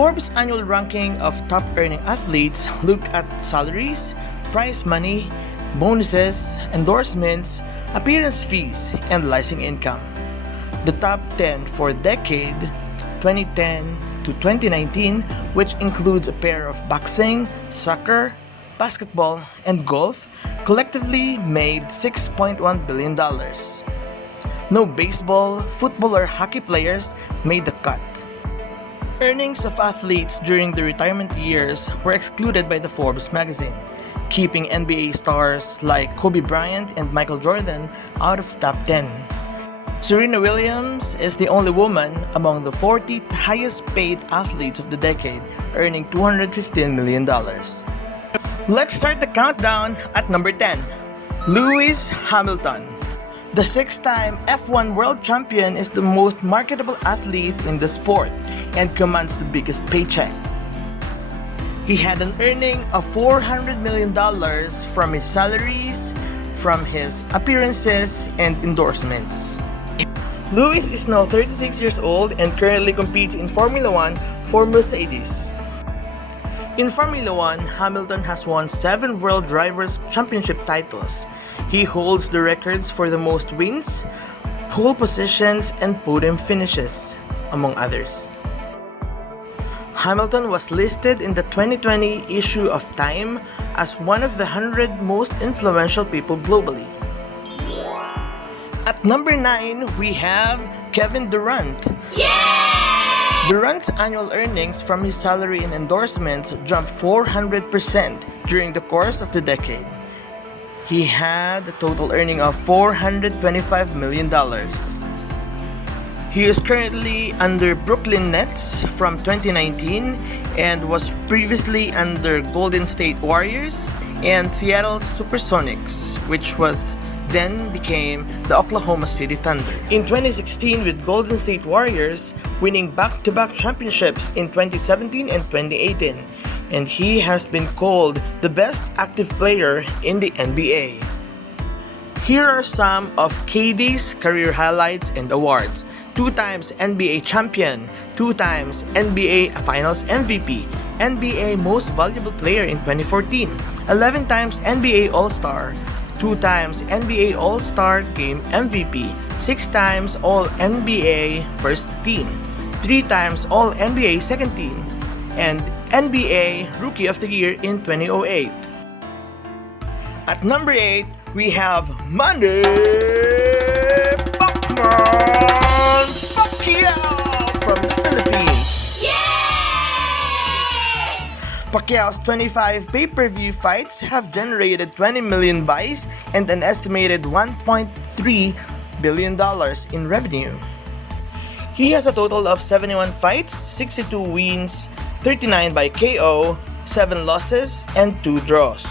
Forbes' annual ranking of top earning athletes look at salaries, prize money, bonuses, endorsements, appearance fees, and licensing income. The top 10 for decade 2010 to 2019, which includes a pair of boxing, soccer, basketball, and golf, collectively made $6.1 billion. No baseball, football, or hockey players made the cut. Earnings of athletes during the retirement years were excluded by the Forbes magazine, keeping NBA stars like Kobe Bryant and Michael Jordan out of the top 10. Serena Williams is the only woman among the 40 highest paid athletes of the decade, earning $215 million. Let's start the countdown at number 10. Lewis Hamilton. The six-time F1 world champion is the most marketable athlete in the sport and commands the biggest paycheck. He had an earning of $400 million from his salaries, from his appearances, and endorsements. Lewis is now 36 years old and currently competes in Formula 1 for Mercedes. In Formula 1, Hamilton has won 7 World Drivers' Championship titles. He holds the records for the most wins, pole positions, and podium finishes, among others. Hamilton was listed in the 2020 issue of Time as one of the 100 most influential people globally. At number 9, we have Kevin Durant. Yeah! Durant's annual earnings from his salary and endorsements jumped 400% during the course of the decade. He had a total earning of $425 million. He is currently under Brooklyn Nets from 2019 and was previously under Golden State Warriors and Seattle Supersonics, which was then became the Oklahoma City Thunder. In 2016 with Golden State Warriors, winning back-to-back championships in 2017 and 2018, and he has been called the best active player in the NBA. Here are some of KD's career highlights and awards. 2 times NBA champion, 2 times NBA Finals MVP, NBA Most Valuable Player in 2014, 11 times NBA All-Star, 2 times NBA All-Star Game MVP, 6 times All-NBA First Team, 3 times All-NBA Second Team, and NBA Rookie of the Year in 2008. At number 8, we have Manny Pacquiao from the Philippines. Yay! Pacquiao's 25 pay-per-view fights have generated 20 million buys and an estimated $1.3 billion in revenue. He has a total of 71 fights, 62 wins, 39 by KO, 7 losses, and 2 draws.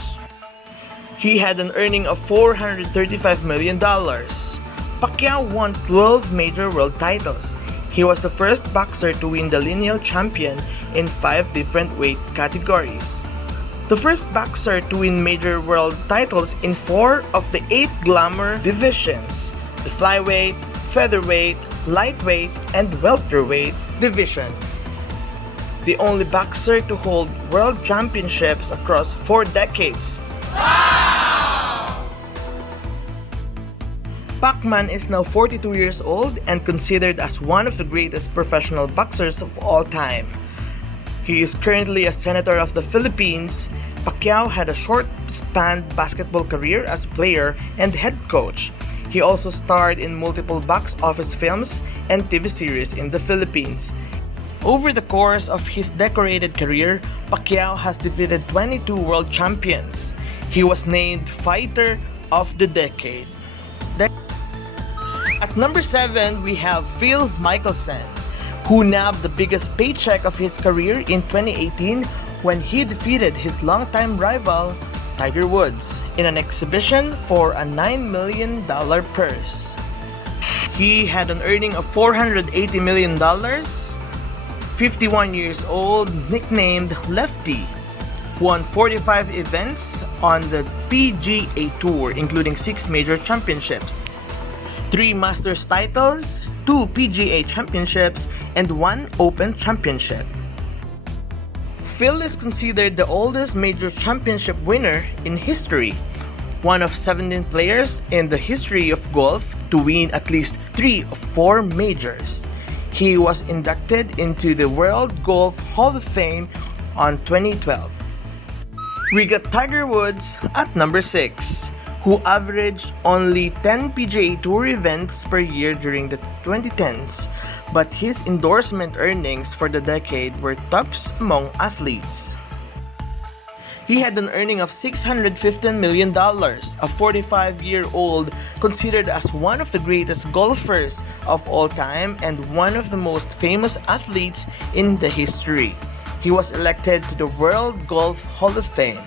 He had an earning of $435 million. Pacquiao won 12 major world titles. He was the first boxer to win the lineal champion in 5 different weight categories. The first boxer to win major world titles in 4 of the 8 glamour divisions: the flyweight, featherweight, lightweight, and welterweight division. The only boxer to hold world championships across 4 decades. Wow! Pacman is now 42 years old and considered as one of the greatest professional boxers of all time. He is currently a senator of the Philippines. Pacquiao had a short-span basketball career as a player and head coach. He also starred in multiple box office films and TV series in the Philippines. Over the course of his decorated career, Pacquiao has defeated 22 world champions. He was named Fighter of the Decade. At number 7, we have Phil Mickelson, who nabbed the biggest paycheck of his career in 2018 when he defeated his longtime rival, Tiger Woods, in an exhibition for a $9 million purse. He had an earning of $480 million, 51 years old, nicknamed Lefty, won 45 events on the PGA Tour, including 6 major championships, 3 Masters titles, 2 PGA championships, and 1 Open championship. Phil is considered the oldest major championship winner in history, one of 17 players in the history of golf to win at least 3 of 4 majors. He was inducted into the World Golf Hall of Fame on 2012. We got Tiger Woods at number 6, who averaged only 10 PGA Tour events per year during the 2010s, but his endorsement earnings for the decade were tops among athletes. He had an earning of $615 million, a 45-year-old considered as one of the greatest golfers of all time and one of the most famous athletes in the history. He was elected to the World Golf Hall of Fame.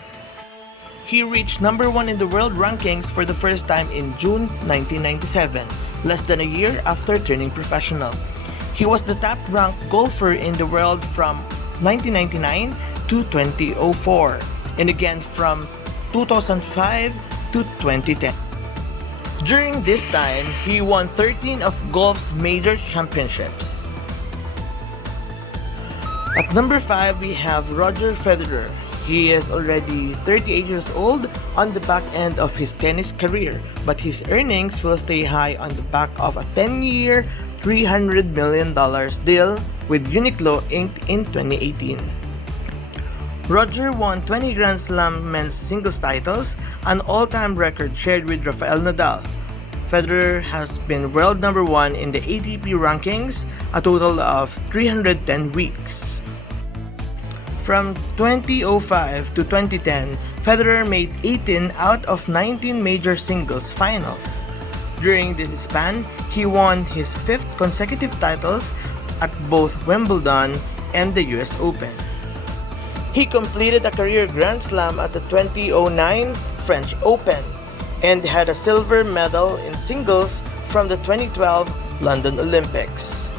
He reached number 1 in the world rankings for the first time in June 1997, less than a year after turning professional. He was the top-ranked golfer in the world from 1999 to 2004, and again from 2005 to 2010. During this time, he won 13 of golf's major championships. At number 5, we have Roger Federer. He is already 38 years old on the back end of his tennis career, but his earnings will stay high on the back of a 10-year, $300 million deal with Uniqlo Inc. in 2018. Roger won 20 Grand Slam men's singles titles, an all-time record shared with Rafael Nadal. Federer has been world number 1 in the ATP rankings a total of 310 weeks. From 2005 to 2010, Federer made 18 out of 19 major singles finals. During this span, he won his 5th consecutive titles at both Wimbledon and the US Open. He completed a career Grand Slam at the 2009 French Open and had a silver medal in singles from the 2012 London Olympics.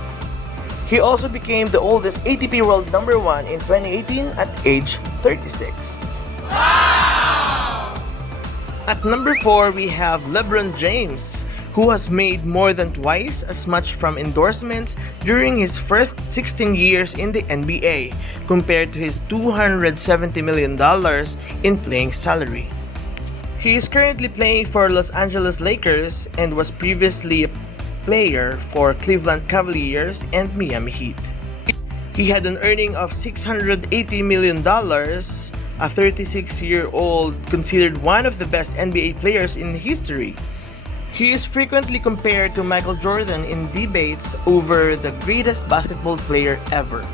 He also became the oldest ATP world number 1 in 2018 at age 36. Wow! At number 4, we have Lebron James, who has made more than twice as much from endorsements during his first 16 years in the NBA compared to his $270 million in playing salary. He is currently playing for Los Angeles Lakers and was previously a player for Cleveland Cavaliers and Miami Heat. He had an earning of $680 million, a 36-year-old considered one of the best NBA players in history. He is frequently compared to Michael Jordan in debates over the greatest basketball player ever.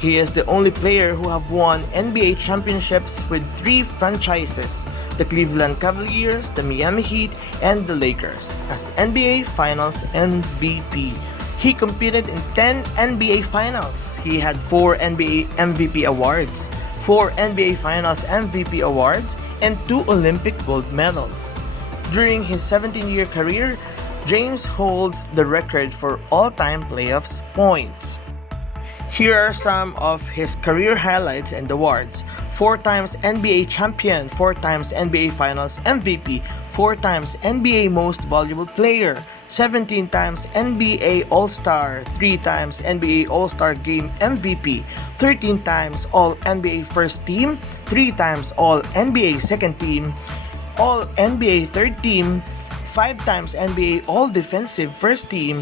He is the only player who have won NBA championships with 3 franchises, the Cleveland Cavaliers, the Miami Heat, and the Lakers, as NBA Finals MVP. He competed in 10 NBA Finals. He had 4 NBA MVP awards, 4 NBA Finals MVP awards, and 2 Olympic gold medals. During his 17-year career, James holds the record for all-time playoffs points. Here are some of his career highlights and awards: 4 times NBA champion, 4 times NBA Finals MVP, 4 times NBA Most Valuable Player, 17 times NBA All-Star, 3 times NBA All-Star Game MVP, 13 times All-NBA First Team, 3 times All-NBA Second Team, All-NBA Third Team, 5 times NBA All-Defensive First Team,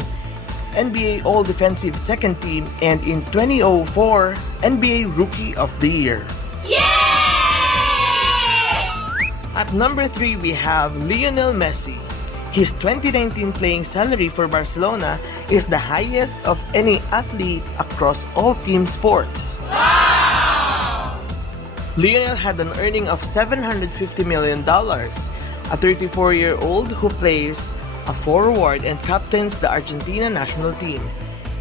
NBA All-Defensive Second Team, and in 2004, NBA Rookie of the Year. Yay! At number 3, we have Lionel Messi. His 2019 playing salary for Barcelona is the highest of any athlete across all team sports. Wow! Lionel had an earning of $750 million, a 34-year-old who plays a forward and captains the Argentina national team.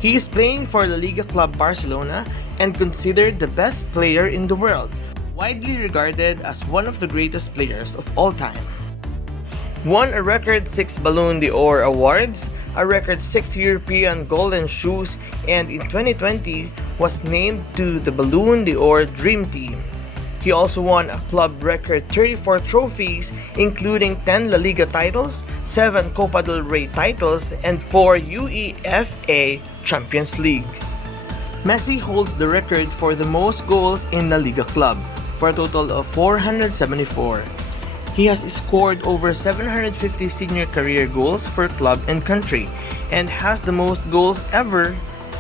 He is playing for La Liga club Barcelona and considered the best player in the world, widely regarded as one of the greatest players of all time. Won a record 6 Ballon d'Or awards, a record 6 European Golden Shoes, and in 2020 was named to the Ballon d'Or Dream Team. He also won a club record 34 trophies, including 10 La Liga titles, 7 Copa del Rey titles, and 4 UEFA Champions Leagues. Messi holds the record for the most goals in La Liga club, for a total of 474. He has scored over 750 senior career goals for club and country, and has the most goals ever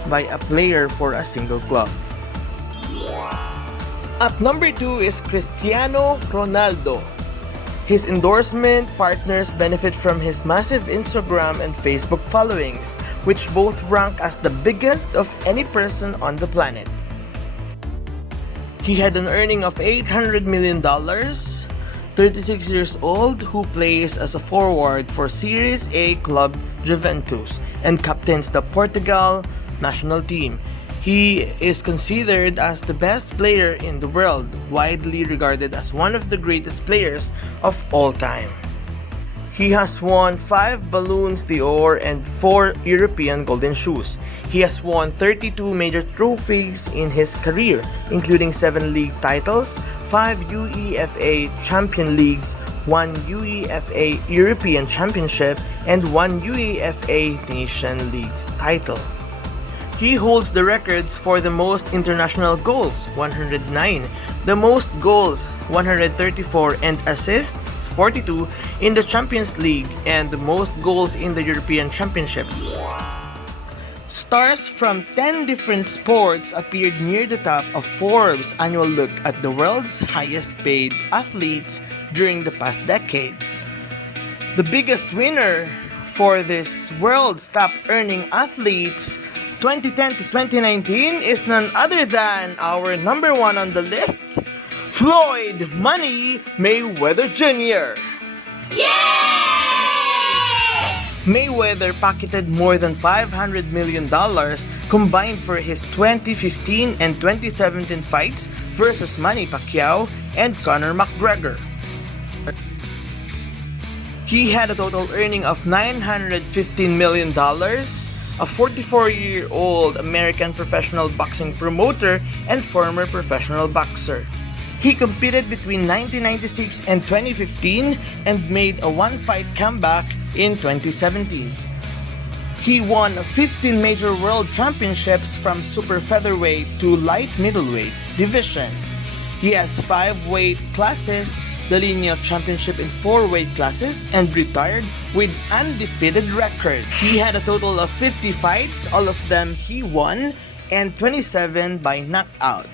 by a player for a single club. At number 2 is Cristiano Ronaldo. His endorsement partners benefit from his massive Instagram and Facebook followings, which both rank as the biggest of any person on the planet. He had an earning of $800 million, 36 years old, who plays as a forward for Series A club Juventus and captains the Portugal national team. He is considered as the best player in the world, widely regarded as one of the greatest players of all time. He has won 5 Ballons d'Or and 4 European Golden Shoes. He has won 32 major trophies in his career, including 7 league titles, 5 UEFA Champions Leagues, 1 UEFA European Championship, and 1 UEFA Nation Leagues title. He holds the records for the most international goals, 109, the most goals, 134, and assists, 42, in the Champions League, and the most goals in the European Championships. Stars from 10 different sports appeared near the top of Forbes' annual look at the world's highest paid athletes during the past decade. The biggest winner for this world's top earning athletes 2010 to 2019 is none other than our number 1 on the list, Floyd Manny Mayweather Jr. Mayweather pocketed more than $500 million combined for his 2015 and 2017 fights versus Manny Pacquiao and Conor McGregor. He had a total earning of $915 million, a 44-year-old American professional boxing promoter and former professional boxer. He competed between 1996 and 2015 and made a one-fight comeback in 2017. He won 15 major world championships from super featherweight to light middleweight division. He has 5 weight classes, the lineal championship in 4 weight classes, and retired with undefeated record. He had a total of 50 fights, all of them he won, and 27 by knockout.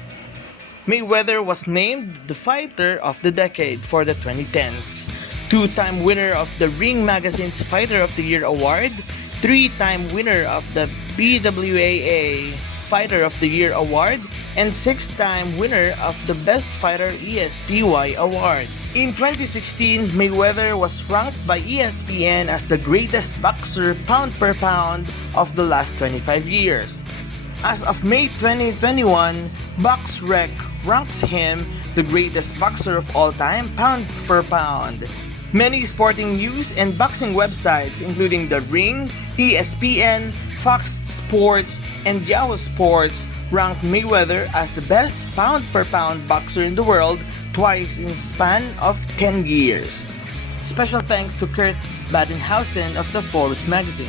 Mayweather was named the Fighter of the Decade for the 2010s, 2-time winner of the Ring Magazine's Fighter of the Year award, 3-time winner of the BWAA Fighter of the Year award, and 6-time winner of the Best Fighter ESPY award. In 2016, Mayweather was ranked by ESPN as the greatest boxer pound per pound of the last 25 years. As of May 2021, BoxRec ranks him the greatest boxer of all time pound per pound. Many sporting news and boxing websites, including The Ring, ESPN, Fox Sports, and Yahoo Sports, ranked Mayweather as the best pound-per-pound boxer in the world twice in a span of 10 years. Special thanks to Kurt Badenhausen of the Forbes magazine.